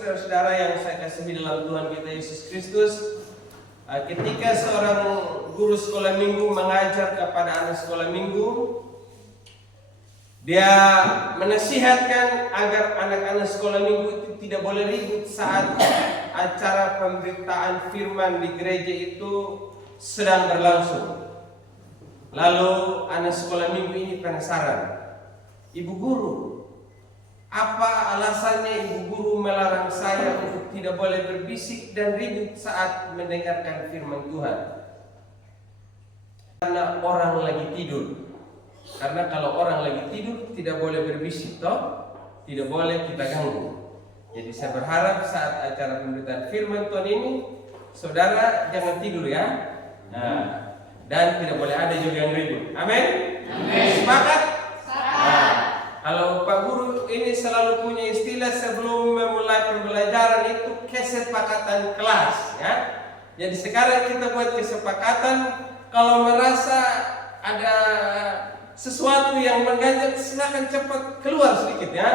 saudara-saudara yang saya kasihi dalam Tuhan kita Yesus Kristus, ketika seorang guru sekolah minggu mengajar kepada anak sekolah minggu, dia menasihatkan agar anak-anak sekolah minggu itu tidak boleh ribut saat acara pemberitaan firman di gereja itu sedang berlangsung. Lalu anak sekolah minggu ini penasaran, Ibu guru, apa alasannya Ibu guru melarang saya untuk tidak boleh berbisik dan ribut saat mendengarkan firman Tuhan? Karena orang lagi tidur. Karena kalau orang lagi tidur tidak boleh berbisik, toh tidak boleh kita ganggu. Jadi saya berharap saat acara pemberitaan firman Tuhan ini, saudara jangan tidur ya. Dan tidak boleh ada juga yang ribut. Amin. Sepakat? Kalau Pak Guru ini selalu punya istilah sebelum memulai pembelajaran itu kesepakatan kelas ya. Jadi sekarang kita buat kesepakatan, kalau merasa ada sesuatu yang mengganjal silakan cepat keluar sedikit ya.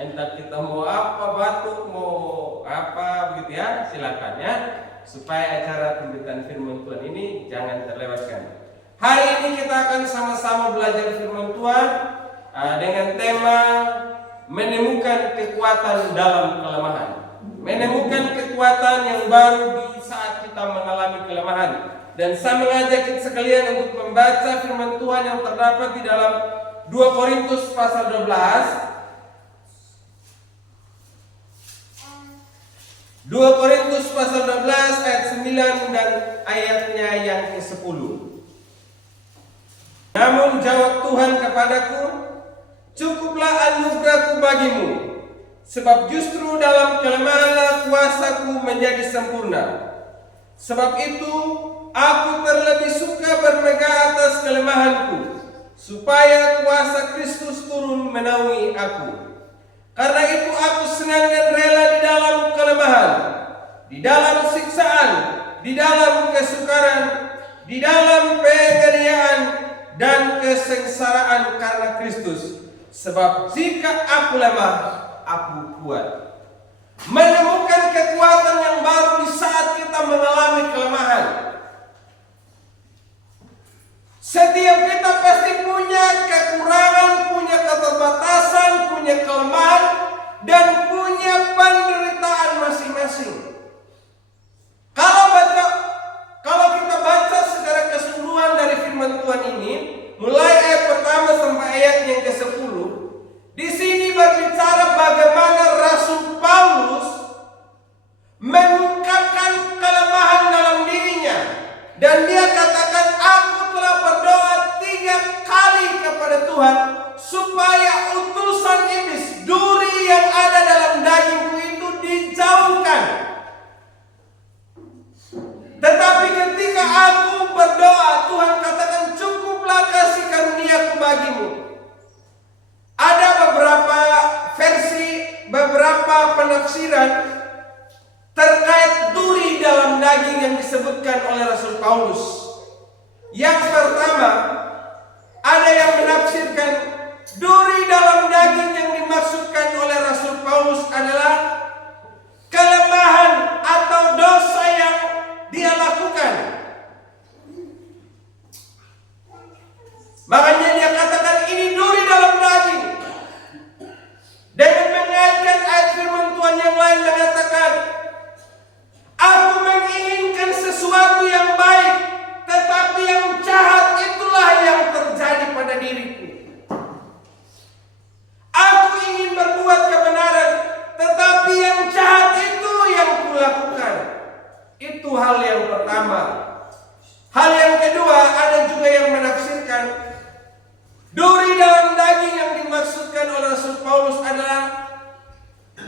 Entah kita mau apa, batuk, mau apa begitu ya, silakan ya. Supaya acara pemberitaan firman Tuhan ini jangan terlewatkan. Hari ini kita akan sama-sama belajar firman Tuhan dengan tema menemukan kekuatan dalam kelemahan. Menemukan kekuatan yang baru di saat kita mengalami kelemahan. Dan saya mengajak kita sekalian untuk membaca firman Tuhan yang terdapat di dalam 2 Korintus pasal 12. 2 Korintus pasal 12 ayat 9 dan ayatnya yang ke-10. Namun jawab Tuhan kepadaku, cukuplah anugerahku bagimu, sebab justru dalam kelemahanlah kuasaku menjadi sempurna. Sebab itu aku terlebih suka bermegah atas kelemahanku, supaya kuasa Kristus turun menaungi aku. Karena itu aku senang dan rela di dalam kelemahan, di dalam siksaan, di dalam kesukaran, di dalam pengeriaan dan kesengsaraan karena Kristus. Sebab jika aku lemah, aku kuat. Menemukan kekuatan yang baru di saat kita mengalami kelemahan. Setiap kita pasti punya kekurangan, punya keterbatasan, punya kelemahan, dan punya penderitaan masing-masing. Kalau kita baca secara keseluruhan dari firman Tuhan ini, mulai ayat pertama sampai ayat yang ke-10, di sini berbicara bagaimana Rasul Paulus mengungkapkan kelemahan dalam dirinya, dan dia katakan, aku telah berdoa 3 kali kepada Tuhan supaya utusan iblis, duri yang ada dalam dagingku itu dijauhkan. Tetapi ketika aku berdoa, Tuhan katakan, cukuplah kasih karuniaku bagimu. Ada beberapa versi, beberapa penafsiran terkait duri dalam daging yang disebutkan oleh Rasul Paulus. Yang pertama, ada yang menafsirkan duri dalam daging yang dimaksudkan oleh Rasul Paulus adalah kelemahan atau dosa yang dia lakukan. Makanya dia katakan ini duri dalam daging. Dengan mengaitkan ayat firman Tuhan yang lain mengatakan, aku menginginkan sesuatu yang baik, tetapi yang jahat itulah yang terjadi pada diriku. Aku ingin berbuat kebenaran, tetapi yang jahat itu yang kulakukan. Itu hal yang pertama. Hal yang kedua, ada juga yang menafsirkan duri dalam daging yang dimaksudkan oleh Rasul Paulus adalah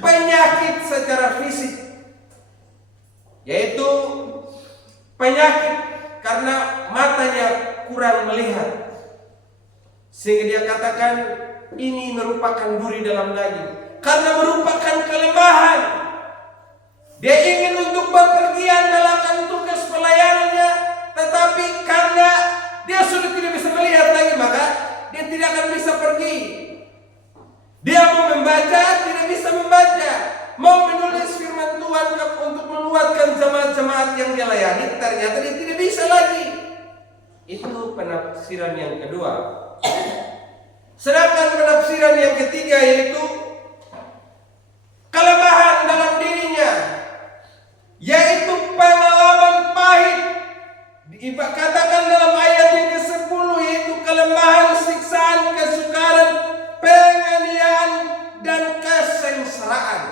penyakit secara fisik, yaitu penyakit karena matanya kurang melihat, sehingga dia katakan ini merupakan duri dalam daging karena merupakan kelemahan. Dia ingin untuk bepergian melakukan tugas pelayanannya, tetapi karena dia sudah tidak bisa melihat lagi, maka dia tidak akan bisa pergi. Dia mau membaca, tidak bisa membaca. mau menulis firman Tuhan untuk menguatkan jemaat-jemaat yang dia layani, ternyata dia tidak bisa lagi. Itu penafsiran yang kedua. Sedangkan penafsiran yang ketiga yaitu kelemahan dalam dirinya, yaitu pengalaman pahit. Katakan dalam ayat yang ke-10, yaitu kelemahan, siksaan, kesukaran, penganiayaan, dan kesengsaraan.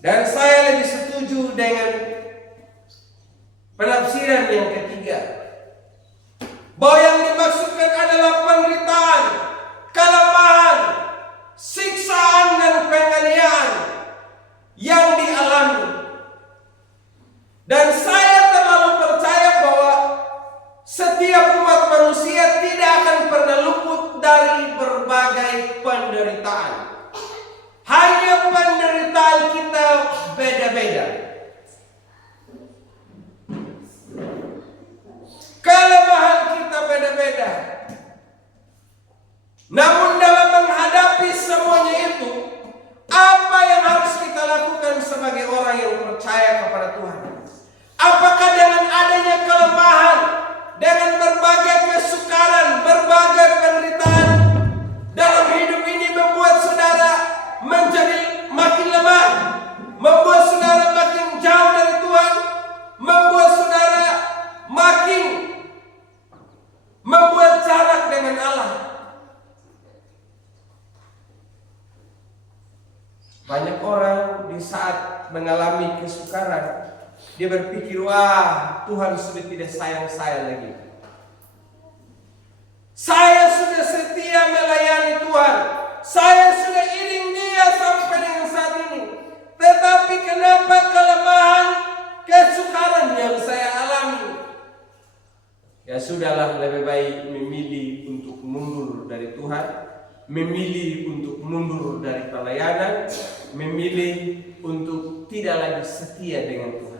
Dan saya lebih setuju dengan penafsiran yang ketiga, bahwa yang dimaksudkan adalah penderitaan, kelemahan, siksaan, dan penganiayaan yang dialami. Dan saya terlalu percaya bahwa setiap umat manusia tidak akan pernah luput dari berbagai penderitaan. Hanya penderitaan kita beda-beda. Kelemahan kita beda-beda. Namun dalam menghadapi semuanya itu, apa yang harus kita lakukan sebagai orang yang percaya kepada Tuhan? Apakah dengan adanya kelemahan, dengan berbagai kesukaran, berbagai penderitaan dalam hidup ini membuat saudara menjadi makin lemah, membuat saudara makin jauh dari Tuhan, membuat saudara makin membuat jarak dengan Allah? Banyak orang di saat mengalami kesukaran, dia berpikir, wah, Tuhan sudah tidak sayang saya lagi. Saya sudah setia melayani Tuhan, saya sudah iring Dia sampai dengan saat ini. Tetapi kenapa kelemahan, kesukaran yang saya alami? Ya sudahlah, lebih baik memilih untuk mundur dari Tuhan, memilih untuk mundur dari pelayanan, memilih untuk tidak lagi setia dengan Tuhan.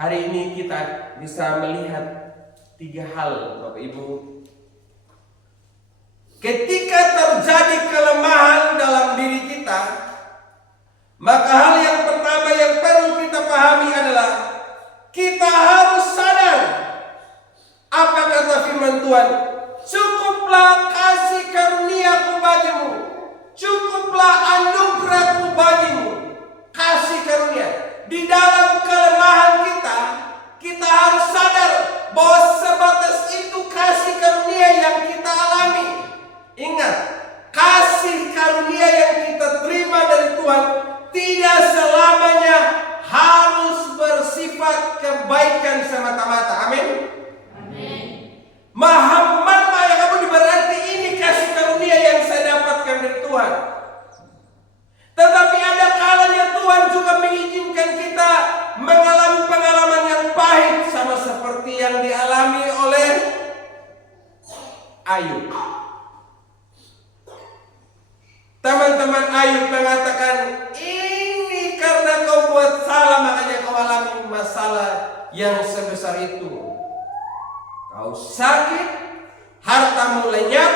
Hari ini kita bisa melihat 3 hal, Bapak Ibu. Ketika terjadi kelemahan dalam diri kita, maka hal yang pertama yang perlu kita pahami adalah kita harus sadar. Apa kata firman Tuhan? Cukuplah kasih karuniaku bagimu, cukuplah anugerahku bagimu. Kasih karunia. Di dalam kelemahan kita harus sadar bahwa sebatas itu kasih karunia yang kita alami. Ingat, kasih karunia yang kita terima dari Tuhan tidak selamanya harus bersifat kebaikan semata-mata. Amin. Muhammad ya kamu berarti ini kasih karunia yang saya dapatkan dari Tuhan. Tetapi ada kalanya Tuhan juga mengizinkan kita mengalami pengalaman yang pahit, sama seperti yang dialami oleh Ayub. Teman-teman Ayub mengatakan, ini karena kau buat salah makanya kau alami masalah yang sebesar itu. Kau sakit, hartamu lenyap,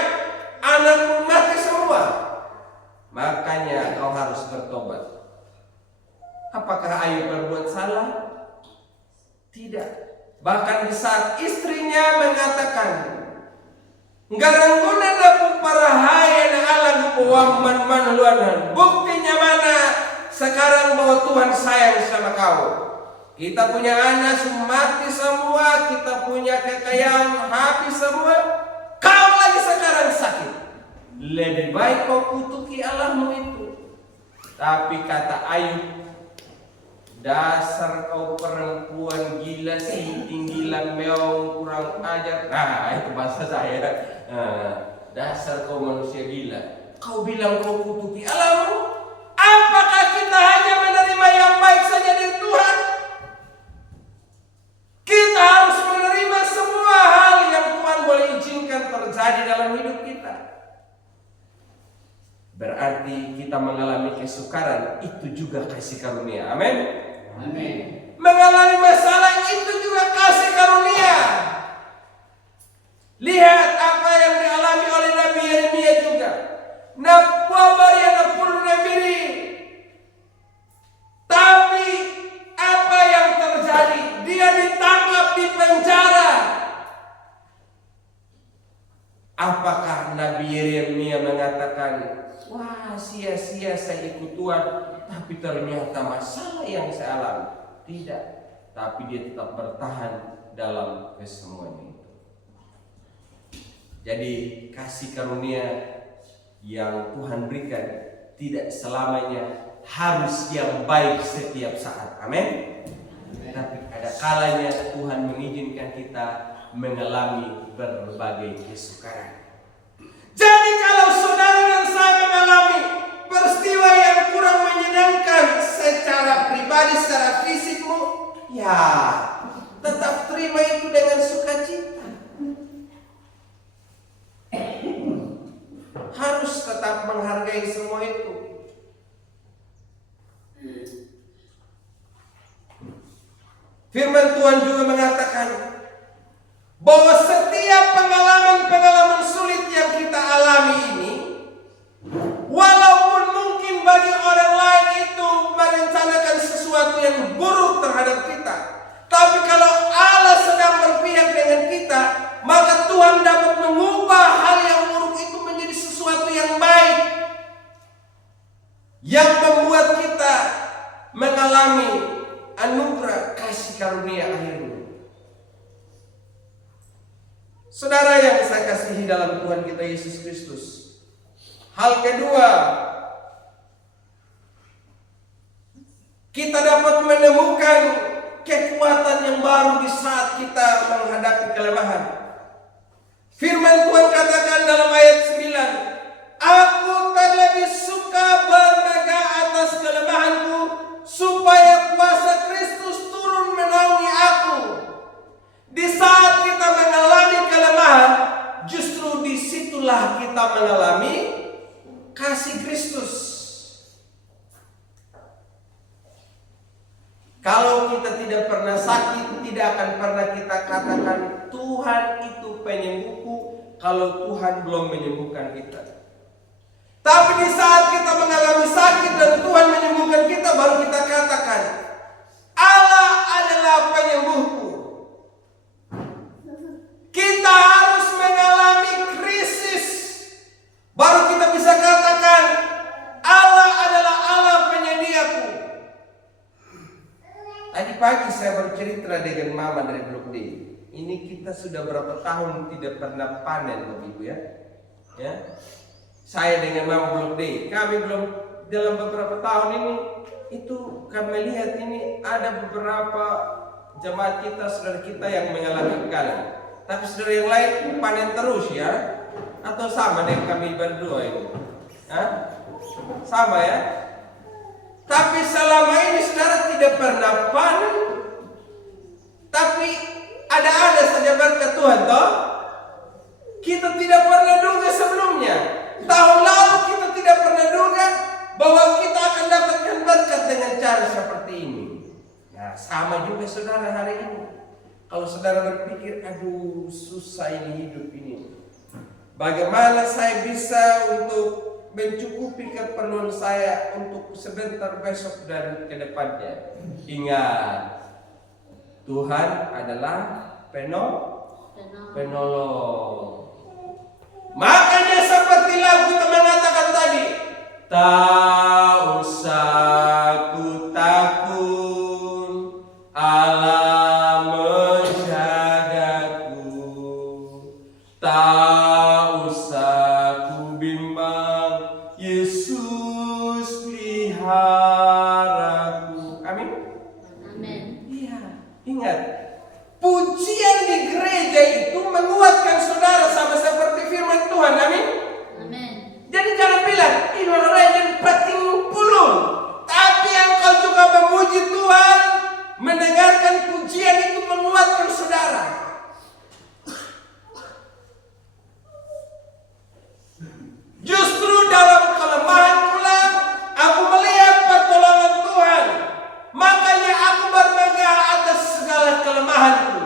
anakmu mati semua. Makanya kau harus bertobat. Apakah Ayub berbuat salah? Tidak. Bahkan di saat istrinya mengatakan, "Garangguna dapu parahaya na alam man luanan." Buktinya mana sekarang bahwa Tuhan sayang sama kau? Kita punya anak mati semua, kita punya kekayaan habis semua. Kau lagi sekarang sakit. Lebih baik kau kutuki Allahmu itu. Tapi kata Ayub, dasar kau perempuan gila, si tinggilan meong kurang ajar. Nah itu bahasa saya. Dasar kau manusia gila. Kau bilang kau kutuki Allahmu. Apakah kita hanya menerima yang baik saja dari Tuhan? Kita harus menerima semua hal yang Tuhan boleh izinkan terjadi dalam hidup kita. Berarti kita mengalami kesukaran, itu juga kasih karunia. Amin. Amin. Mengalami masalah itu juga kasih karunia. wah sia-sia saya ikut Tuhan, tapi ternyata masalah yang saya alami. Tidak, tapi dia tetap bertahan dalam kesemuanya itu. Jadi kasih karunia yang Tuhan berikan tidak selamanya harus yang baik setiap saat. Amin. Tapi ada kalanya Tuhan mengizinkan kita mengalami berbagai kesukaran. Jadi kalau saudara dan saya mengalami peristiwa yang kurang menyenangkan secara pribadi, secara fisikmu, ya tetap terima itu dengan sukacita. Harus tetap menghargai semua itu. Firman Tuhan juga mengatakan bahwa setiap pengalaman-pengalaman sulit yang kita alami ini, walaupun mungkin bagi orang lain itu merencanakan sesuatu yang buruk terhadap kita, tapi kalau Allah sedang berpihak dengan kita, maka Tuhan dapat mengubah hal yang buruk itu menjadi sesuatu yang baik, yang membuat kita mengalami anugerah kasih karunia akhirnya. Saudara yang saya kasihi dalam Tuhan kita Yesus Kristus, hal kedua, kita dapat menemukan kekuatan yang baru di saat kita menghadapi kelemahan. Firman Tuhan katakan dalam ayat 9, aku terlebih suka bermegah atas kelemahanku, supaya kuasa Kristus turun menaungi aku. Di saat kita mengalami kelemahan, justru disitulah kita mengalami kasih Kristus. Kalau kita tidak pernah sakit, tidak akan pernah kita katakan Tuhan itu penyembuhku, kalau Tuhan belum menyembuhkan kita. Tapi di saat kita mengalami sakit dan Tuhan menyembuhkan kita, baru kita katakan Allah adalah penyembuhku. Kita harus mengalami krisis, baru kita bisa katakan Allah adalah Allah penyediaku. Tadi pagi saya bercerita dengan Mama dari Blok D. Ini kita sudah berapa tahun tidak pernah panen, Bapak Ibu ya. Saya dengan Mama Blok D, kami belum dalam beberapa tahun ini itu kami lihat ini ada beberapa jemaat kita, saudara kita yang mengalami kekalahan. Tapi saudara yang lain panen terus ya, atau sama dengan kami berdua ini? Sama ya. Tapi selama ini saudara tidak pernah panen, tapi ada saja berkat Tuhan toh. Kita tidak pernah duga sebelumnya. Tahun lalu kita tidak pernah duga bahwa kita akan dapatkan berkat dengan cara seperti ini. Nah, sama juga saudara hari ini. Kalau saudara berpikir, aduh susah ini hidup ini, bagaimana saya bisa untuk mencukupi keperluan saya untuk sebentar besok dan ke depannya? Ingat, Tuhan adalah penolong. Makanya seperti lagu kita mengatakan tadi, tak usah ku takut, Allah menjagaku. Tak usah ku bimbang, Yesus peliharaku. Amin. Amin. Iya, ingat, pujian di gereja itu menguatkan saudara sama seperti firman Tuhan. Amin. Amin. Jadi jangan bilang ini orang penting pulung, tapi engkau juga memuji Tuhan, mendengarkan pujian itu menguatkan saudara. Justru dalam kelemahan pula aku melihat pertolongan Tuhan. Makanya aku bermegah atas segala kelemahanku.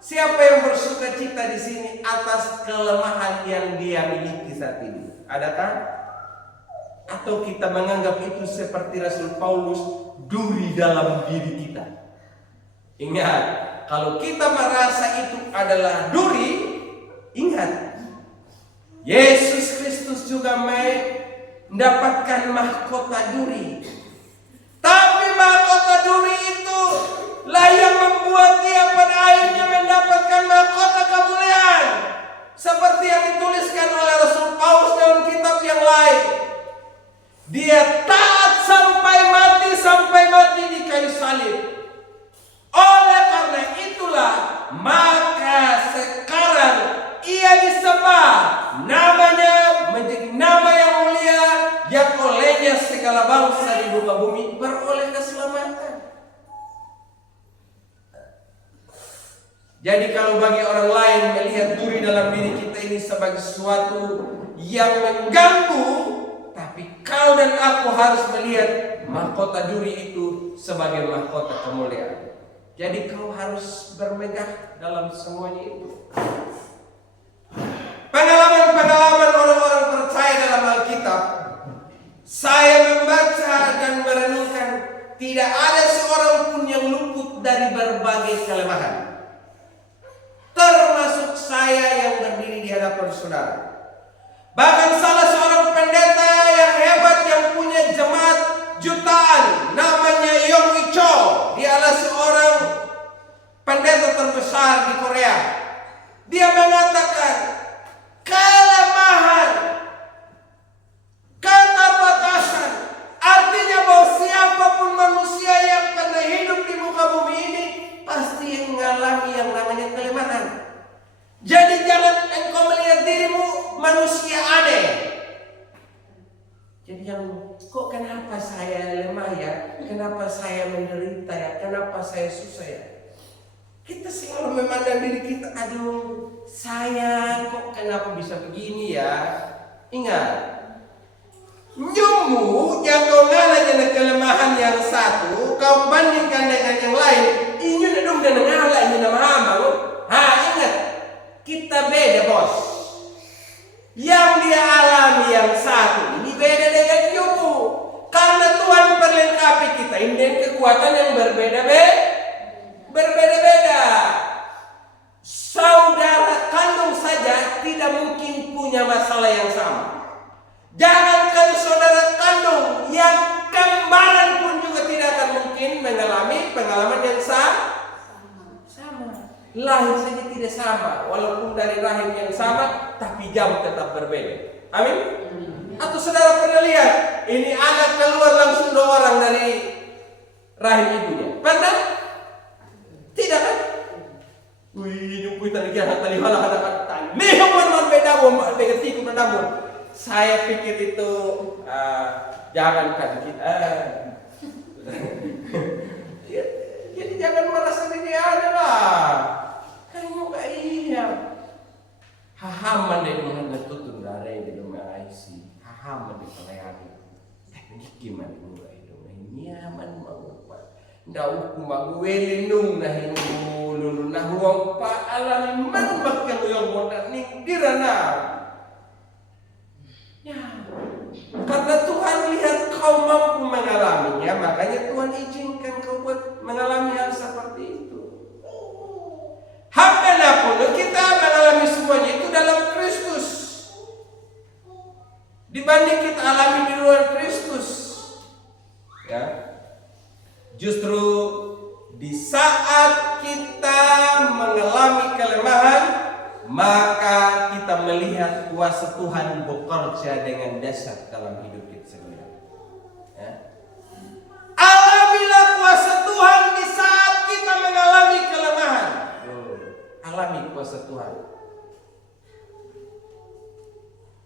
Siapa yang bersuka cita di sini atas kelemahan yang dia miliki saat ini? Adakah? Atau kita menganggap itu seperti Rasul Paulus, duri dalam diri kita? Ingat, kalau kita merasa itu adalah duri, ingat, Yesus Kristus juga mendapatkan mahkota duri. Tapi mahkota duri itu lah yang membuat dia pada akhirnya mendapatkan mahkota kemuliaan. Seperti yang dituliskan oleh Rasul Paulus dalam kitab yang lain. Dia taat sampai mati di kayu salib. Oleh karena itulah, maka sekarang ia disembah, namanya menjadi nama yang mulia, yang olehnya segala bangsa di muka bumi beroleh keselamatan. Jadi kalau bagi orang lain melihat duri dalam diri kita ini sebagai sesuatu yang mengganggu, tapi kau dan aku harus melihat mahkota duri itu sebagai mahkota kemuliaan. Jadi kau harus bermegah dalam semuanya itu. Pengalaman-pengalaman orang-orang percaya dalam Alkitab, saya membaca dan merenungkan, tidak ada seorang pun yang luput dari berbagai kelemahan. Termasuk saya yang berdiri di hadapan saudara. Bahkan salah seorang pendeta yang hebat yang punya jemaat jutaan, namanya Yong Icho. Dia adalah seorang pendeta terbesar di Korea. Dia mengatakan kelemahan, keterbatasan, artinya bahwa siapapun manusia yang pernah hidup di muka bumi ini pasti mengalami yang namanya kelemahan. Jadi jangan engkau melihat dirimu manusia aneh. Jadi yang kok kenapa saya lemah ya? Kenapa saya menderita ya? Kenapa saya susah ya? Kita selalu memandang diri kita, aduh saya kok kenapa bisa begini ya? Ingat, nyumu yang kau ngalah dengan kelemahan yang satu, kau bandingkan dengan yang lain, ini dong dan ngalah ini nama hamba. Ingat, kita beda bos. Yang dia alami yang satu ini beda dengan nyumu, karena Tuhan perlengkapi kita ini dengan kekuatan yang berbeda-beda. Saudara kandung saja tidak mungkin punya masalah yang sama. Jangankan saudara kandung, yang kembaran pun juga tidak akan mungkin mengalami pengalaman yang sama. Lahir saja tidak sama, walaupun dari rahim yang sama, tapi jam tetap berbeda. Amin? Atau saudara pernah lihat, ini anak keluar langsung 2 orang dari rahim ibunya? Pernah? Tidak kan? Wih, nyumpui tadi kira tali halah ada tali. Lihat beda tiku mendamun. Saya pikir itu jangankan kita. Jadi jangan merasa diri ada lah. Kamu gak iya. Hahaman deh dengan tutun darah di dalam IC. Hahaman di pelayani. Gimana mulai dong? Nyaman mau pak. Ndak uku magueli nung nah nung nah huang pa alami man makan yang modal ning dirana. Ya. Karena Tuhan lihat kau mampu mengalaminya, makanya Tuhan izinkan kau buat mengalami hal seperti itu. Bagaimanapun kita mengalami semuanya itu dalam Kristus. Dibanding kita alami di luar Kristus. Ya. Justru di saat kita mengalami kelemahan, maka kita melihat kuasa Tuhan bekerja dengan dahsyat dalam hidup kita sebenarnya. Ya. Alamilah kuasa Tuhan di saat kita mengalami kelemahan. Alami kuasa Tuhan.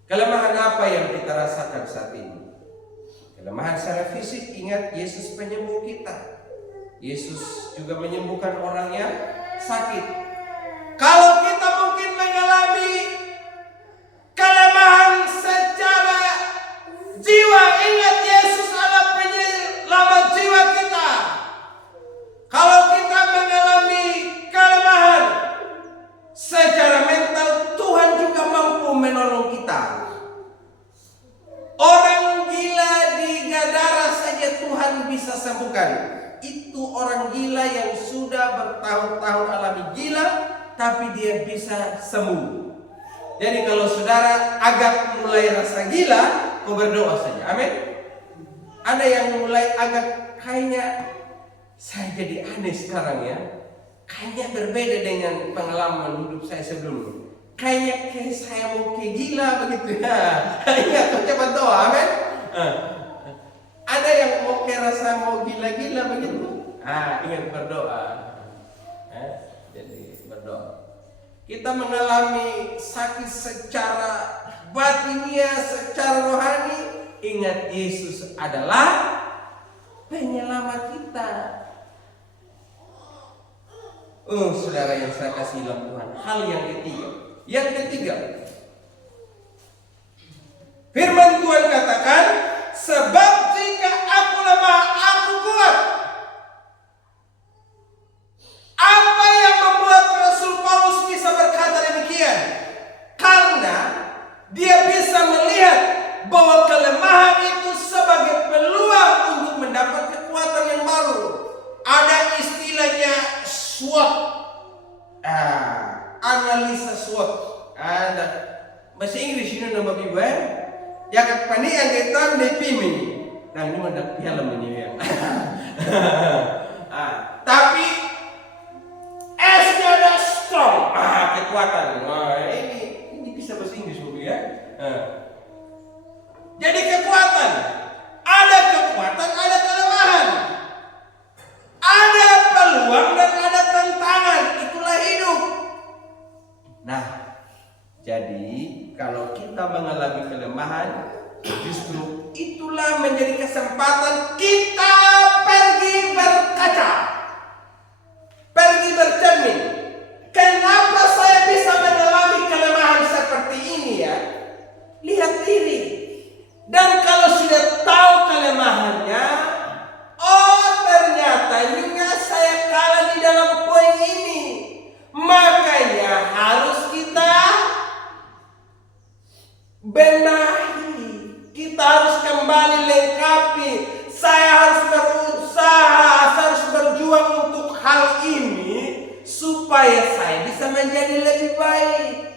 Kelemahan apa yang kita rasakan saat ini? Kelemahan secara fisik, ingat Yesus penyembuh kita. Yesus juga menyembuhkan orang yang sakit. Kalau kita mungkin mengalami kelemahan secara jiwa, ingat Yesus adalah penyelamat jiwa kita. Kalau kita mengalami kelemahan secara mental, Tuhan juga mampu menolong kita. Orang gila di Gadara saja Tuhan bisa sembuhkan. Itu orang gila yang sudah bertahun-tahun alami gila, tapi dia bisa sembuh. Jadi kalau saudara agak mulai rasa gila, kau berdoa saja. Amin. Ada yang mulai agak kayaknya saya jadi aneh sekarang ya. Kayaknya berbeda dengan pengalaman hidup saya sebelumnya. Kayaknya kayak saya mau kayak gila begitu ya. Ingat, coba doa, amin. Ada yang mau kayak rasa mau gila-gila begitu. Ingat berdoa. Jadi berdoa. Kita mengalami sakit secara batiniah, secara rohani. Ingat, Yesus adalah penyelamat kita. Saudara yang saya kasih dalam Tuhan. Hal yang ketiga. Yang ketiga, firman Tuhan katakan, sebab jika aku lemah, aku kuat. Apa yang membuat Rasul Paulus bisa berkata demikian? Karena dia bisa melihat bahwa kelemahan itu sebagai peluang untuk mendapat kekuatan yang baru. Ada istilahnya SWOT, analisa SWOT. Ada bahasa Inggris ini nama ibu ya kan pani yang kita DPM ini. Nah ini ada film ini ya. Tapi S-nya ada strong, kekuatan. Ini bisa bahasa Inggris bu ya. Jadi kekuatan, ada kelemahan, ada peluang dan ada tantangan. Itulah hidup. Nah, jadi kalau kita mengalami kelemahan, justru itulah menjadi kesempatan kita pergi berkaca, pergi bercermin. Kenapa saya bisa mengalami kelemahan seperti ini ya? Lihat diri. Dan kalau sudah tahu kelemahannya, ternyata juga saya kalah di dalam poin ini. Makanya harus kita benahi. Kita harus kembali lengkapi. Saya harus berusaha, saya harus berjuang untuk hal ini supaya saya bisa menjadi lebih baik.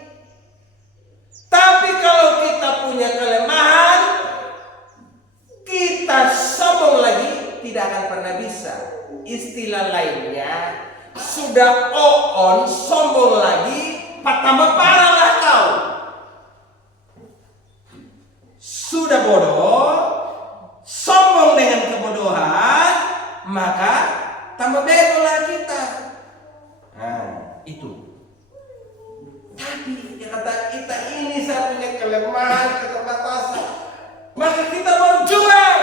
Tapi kalau kita punya kelemahan, kita sombong lagi, tidak akan pernah bisa. Istilah lainnya, sudah on, sombong lagi, tambah parah lah kau. Sudah bodoh, sombong dengan kebodohan, maka tambah bego lah kita. Itu. Tapi dia kata kita ini saya punya kelemahan, keterbatasan. Maka kita berjuang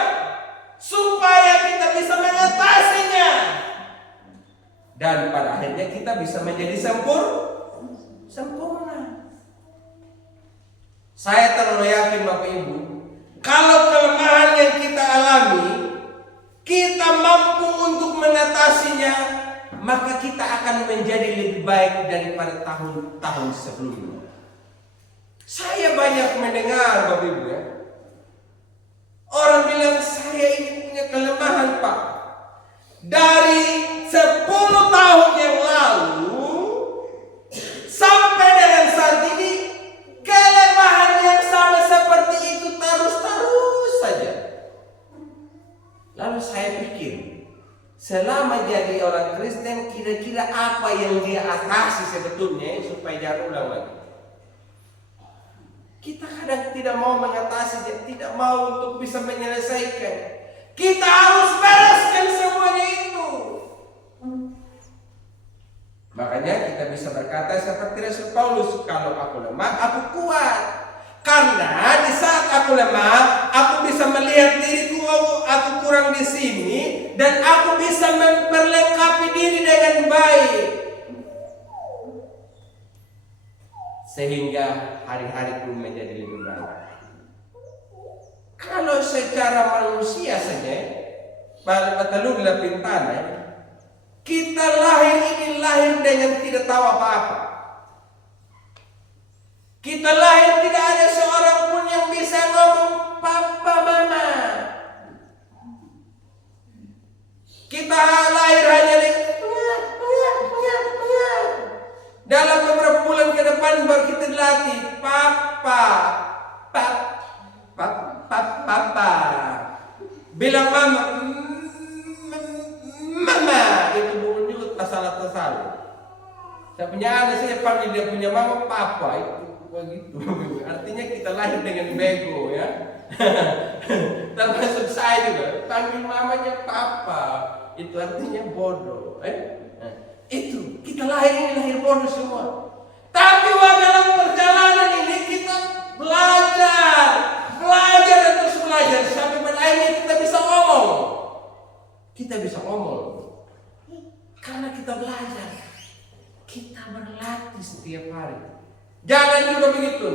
supaya kita bisa mengatasinya. Dan pada akhirnya kita bisa menjadi sempurna. Saya terlalu yakin Bapak Ibu, kalau kelemahan yang kita alami, kita mampu untuk mengatasinya, maka kita akan menjadi lebih baik daripada tahun-tahun sebelumnya. Saya banyak mendengar Bapak Ibu ya, orang bilang saya ini punya kelemahan Pak. Dari 10 tahun yang lalu sampai dengan saat ini, kelemahan yang sama seperti itu terus saja. Lalu saya pikir, selama jadi orang Kristen, kira-kira apa yang dia atasi sebetulnya supaya jangan ulang lagi. Kita kadang tidak mau mengatasi, tidak mau untuk bisa menyelesaikan. Kita harus bereskan semuanya itu. Makanya kita bisa berkata seperti Rasul Paulus, kalau aku lemah, aku kuat. Karena di saat aku lemah, aku bisa melihat diriku, aku kurang di sini, dan aku bisa memperlengkapi diri dengan baik. Sehingga hari-hariku menjadi lebih baik. Kalau secara manusia saja, betul lapintana, kita lahir dengan tidak tahu apa-apa. Kita lahir tidak ada seorang pun yang bisa ngomong papa mama. Kita lahir hanya dengan dalam beberapa bulan ke depan baru kita dilatih papa. tata salah. Saya punya anak, saya panggil dia punya mama papa, itu begitu. Artinya kita lahir dengan bego ya. Termasuk saya juga, panggil mamanya papa, itu artinya bodoh. Itu kita lahir bodoh semua. Tapi dalam perjalanan ini kita belajar dan terus belajar sampai pada akhirnya kita bisa ngomong. Kita bisa ngomong karena kita belajar, kita berlatih setiap hari. Jangan juga begitu.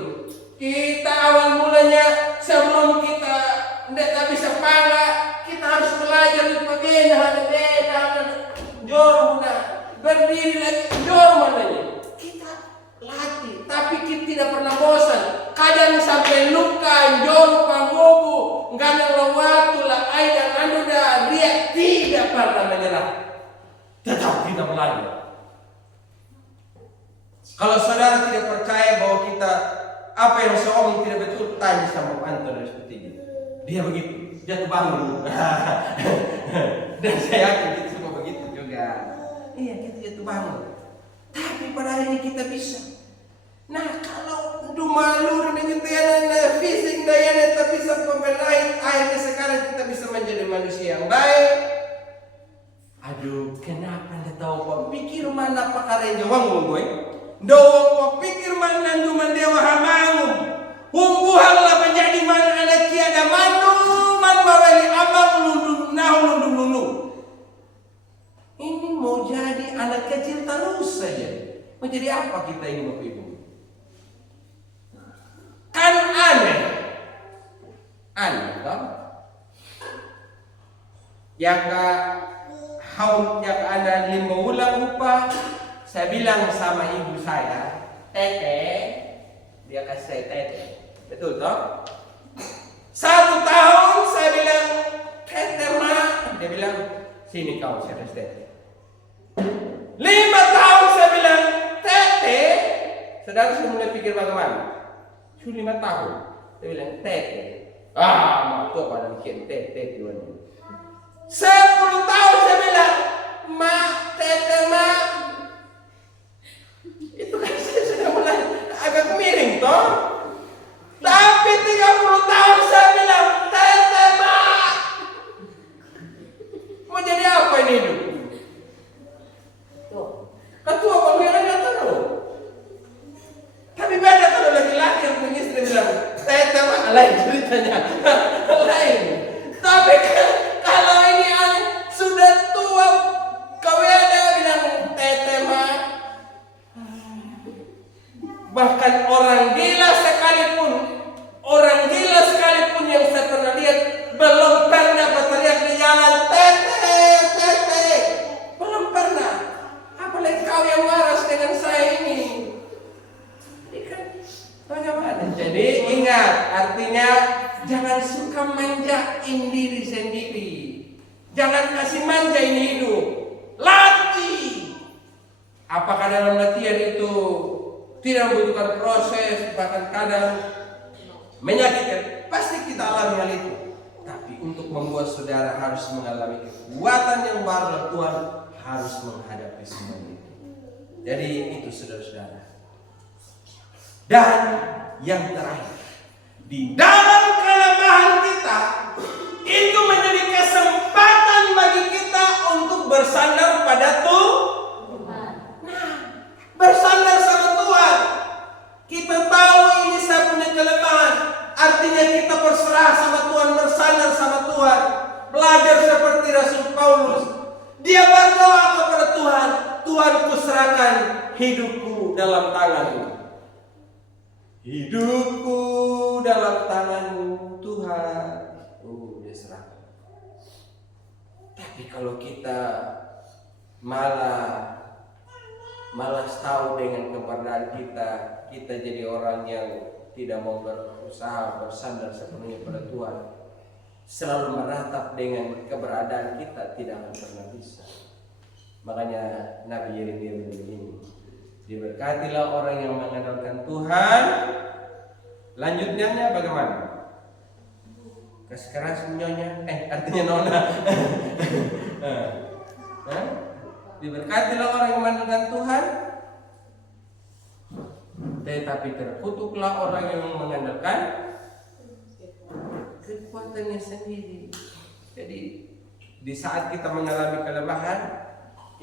Kita awal mulanya sebelum kita tidak bisa pala, kita harus belajar di pabena, jor muna, berdiri lagi, jor mananya. Kita latih, tapi kita tidak pernah bosan. Kadang sampai luka, jor pangobu, nggak ngelawatu lah, dan anu dah dia tidak pernah menyerah. Tetap kita belajar. Kalau saudara tidak percaya bahwa kita apa yang saya omong tidak betul, tanya sama Anton seperti ini. Dia begitu, dia bangun. Dan saya yakin kita semua begitu juga. Iya, kita jatuh bangun. Tapi pada akhirnya kita bisa. Nah, kalau malu dengan tiada fisik daya tak bisa pembenahi, akhirnya sekarang kita bisa menjadi manusia yang baik. Aduh, kenapa anda tahu kok pikir mana pakar jawang gue? Doa kok pikir mana duman dewa hamangun. Hungguhanglah menjadi mana ada tiada mandu man bawali amang lundung. Ini mau jadi anak kecil terus saja. Mau jadi apa kita ini Bapak Ibu? Kan aneh kan? Jaka ada 5 bulan upah, saya bilang sama ibu saya, Tete, dia kasih saya Tete, betul toh? 1 tahun saya bilang, Tete ma, dia bilang, sini kau saya kasih Tete. 5 tahun saya bilang, Tete, saudara sudah mulai pikir bagaimana? Sudah 5 tahun, saya bilang Tete, waktu pada bikin Tete tuan. 10 tahun saya bilang, ma, Tete ma. Itu kan saya sudah mulai agak miring toh. Tapi 30 tahun saya bilang, Tete ma. Mau jadi apa ini hidup? Tuh, ketua pemilihan terus. Tapi beda kalau laki-laki yang punya istri bilang, Tete ma, lain ceritanya. Lain. Tapi kalau ini sudah tua, kau ada bilang Tete ma. Bahkan orang gila sekalipun yang saya pernah lihat belum pernah berteriak di jalan Tete, belum pernah. Apalagi kau yang waras dengan saya ini. Bagaimana? Jadi ingat, artinya jangan suka manjain diri sendiri. Jangan kasih manja ini hidup. Latih. Apakah dalam latihan itu tidak membutuhkan proses, bahkan kadang menyakitkan? Pasti kita alami hal itu. Tapi untuk membuat saudara harus mengalami kekuatan yang baru, dan Tuhan harus menghadapi semua itu. Jadi itu saudara-saudara. Dan yang terakhir, di dalam kelemahan kita, itu menjadi kesempatan bagi kita untuk bersandar pada Tuhan. Nah, bersandar sama Tuhan. Kita tahu ini saya punya kelemahan. Artinya kita berserah sama Tuhan, bersandar sama Tuhan. Belajar seperti Rasul Paulus. Dia berdoa kepada Tuhan, Tuhan kuserahkan hidupku dalam tangan-Mu. Hidupku dalam tangan-Mu Tuhan. Dia serahkan. Tapi kalau kita malas tahu dengan keberadaan kita jadi orang yang tidak mau berusaha bersandar sepenuhnya pada Tuhan, selalu meratap dengan keberadaan kita, tidak akan pernah bisa. Makanya Nabi Yeremia begini, diberkatilah orang yang mengandalkan Tuhan. Lanjutnya bagaimana? Keras nyonya, artinya nona. Diberkatilah orang yang mengandalkan Tuhan, tetapi terkutuklah orang yang mengandalkan kekuatannya sendiri. Jadi di saat kita mengalami kelemahan,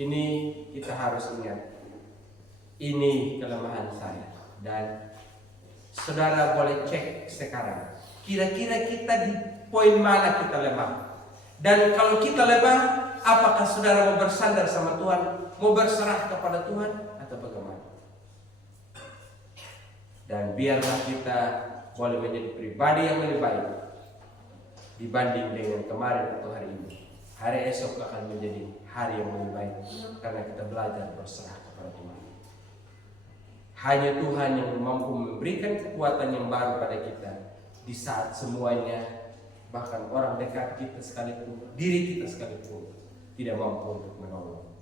ini kita harus ingat, ini kelemahan saya. Dan saudara boleh cek sekarang, kira-kira kita di poin mana kita lemah. Dan kalau kita lemah, apakah saudara mau bersandar sama Tuhan, mau berserah kepada Tuhan, atau bagaimana? Dan biarlah kita boleh menjadi pribadi yang lebih baik dibanding dengan kemarin atau hari ini. Hari esok akan menjadi hari yang lebih baik karena kita belajar berserah kepada Tuhan. Hanya Tuhan yang mampu memberikan kekuatan yang baru pada kita di saat semuanya, bahkan orang dekat kita sekalipun, diri kita sekalipun, tidak mampu untuk menolong.